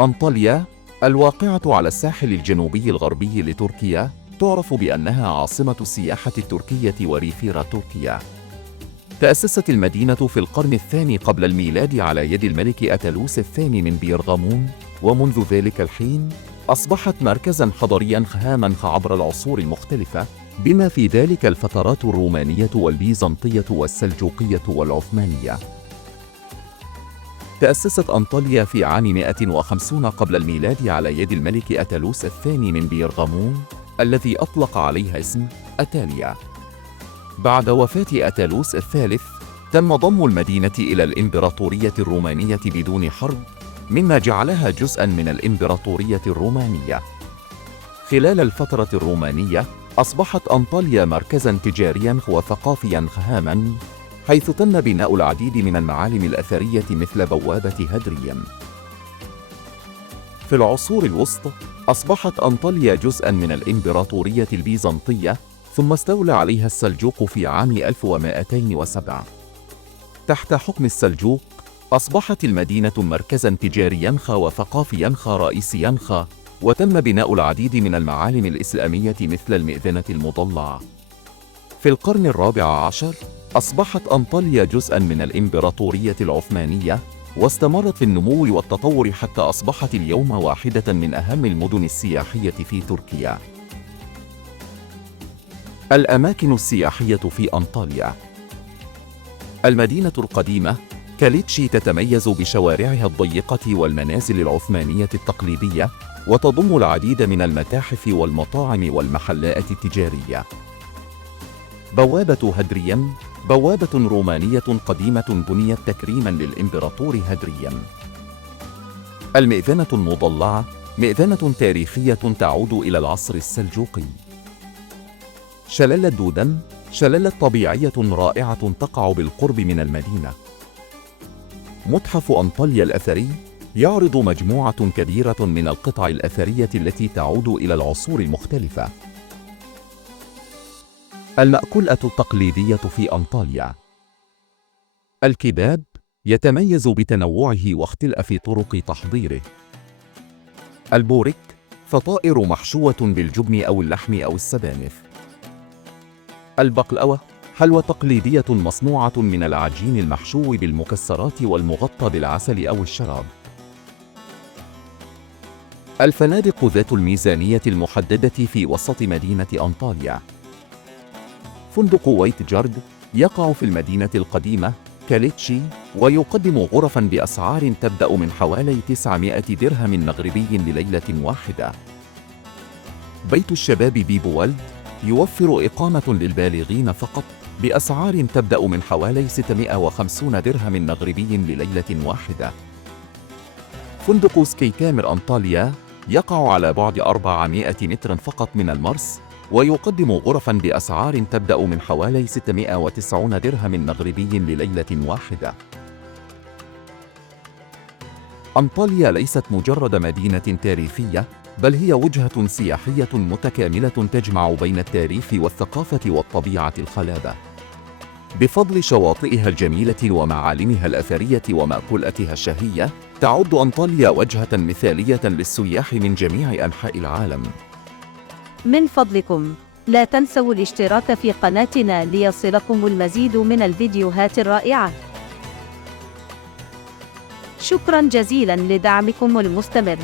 أنطاليا الواقعة على الساحل الجنوبي الغربي لتركيا، تعرف بأنها عاصمة السياحة التركية وريفيرا تركيا. تأسست المدينة في القرن الثاني قبل الميلاد على يد الملك أتلوس الثاني من بيرغامون، ومنذ ذلك الحين أصبحت مركزاً حضرياً هاماً عبر العصور المختلفة، بما في ذلك الفترات الرومانية والبيزنطية والسلجوقية والعثمانية. تأسست أنطاليا في عام 150 قبل الميلاد على يد الملك أتلوس الثاني من بيرغامون، الذي أطلق عليها اسم أتاليا. بعد وفاة أتلوس الثالث، تم ضم المدينة إلى الإمبراطورية الرومانية بدون حرب، مما جعلها جزءاً من الإمبراطورية الرومانية. خلال الفترة الرومانية، أصبحت أنطاليا مركزاً تجارياً وثقافياً هاماً، حيث تم بناء العديد من المعالم الأثرية مثل بوابة هدريم. في العصور الوسطى، أصبحت أنطاليا جزءاً من الإمبراطورية البيزنطية، ثم استولى عليها السلجوق في عام 1207. تحت حكم السلجوق، أصبحت المدينة مركزاً تجارياً وثقافياً رئيسياً، وتم بناء العديد من المعالم الإسلامية مثل المئذنة المضلعة. في القرن الرابع عشر، أصبحت أنطاليا جزءاً من الإمبراطورية العثمانية، واستمرت في النمو والتطور حتى أصبحت اليوم واحدة من أهم المدن السياحية في تركيا. الأماكن السياحية في أنطاليا. المدينة القديمة كاليتشي تتميز بشوارعها الضيقة والمنازل العثمانية التقليدية، وتضم العديد من المتاحف والمطاعم والمحلات التجارية. بوابة هدريم بوابة رومانية قديمة بنيت تكريماً للإمبراطور هدريم. المئذنة المضلعة مئذنة تاريخية تعود إلى العصر السلجوقي. شلالة دودن شلالة طبيعية رائعة تقع بالقرب من المدينة. متحف أنطاليا الأثري يعرض مجموعة كبيرة من القطع الأثرية التي تعود إلى العصور المختلفة. المأكولة التقليدية في أنطاليا. الكباب يتميز بتنوعه واختلاف طرق تحضيره. البوريك فطائر محشوة بالجبن أو اللحم أو السبانخ. البقلاوة حلوى تقليدية مصنوعة من العجين المحشو بالمكسرات والمغطى بالعسل أو الشراب. الفنادق ذات الميزانية المحددة في وسط مدينة أنطاليا. فندق ويتجارد يقع في المدينة القديمة كاليتشي، ويقدم غرفاً بأسعار تبدأ من حوالي 900 درهم مغربي لليلة واحدة. بيت الشباب بيبوالد يوفر إقامة للبالغين فقط بأسعار تبدأ من حوالي 650 درهم مغربي لليلة واحدة. فندق سكي كاميرا أنطاليا يقع على بعد 400 متر فقط من المرس، ويقدم غرفاً بأسعار تبدأ من حوالي 690 درهم مغربي لليلة واحدة. أنطاليا ليست مجرد مدينة تاريخية، بل هي وجهة سياحية متكاملة تجمع بين التاريخ والثقافة والطبيعة الخلابة. بفضل شواطئها الجميلة ومعالمها الأثرية ومأكولاتها الشهية، تعد أنطاليا وجهة مثالية للسياح من جميع أنحاء العالم. من فضلكم لا تنسوا الاشتراك في قناتنا ليصلكم المزيد من الفيديوهات الرائعة. شكراً جزيلاً لدعمكم المستمر.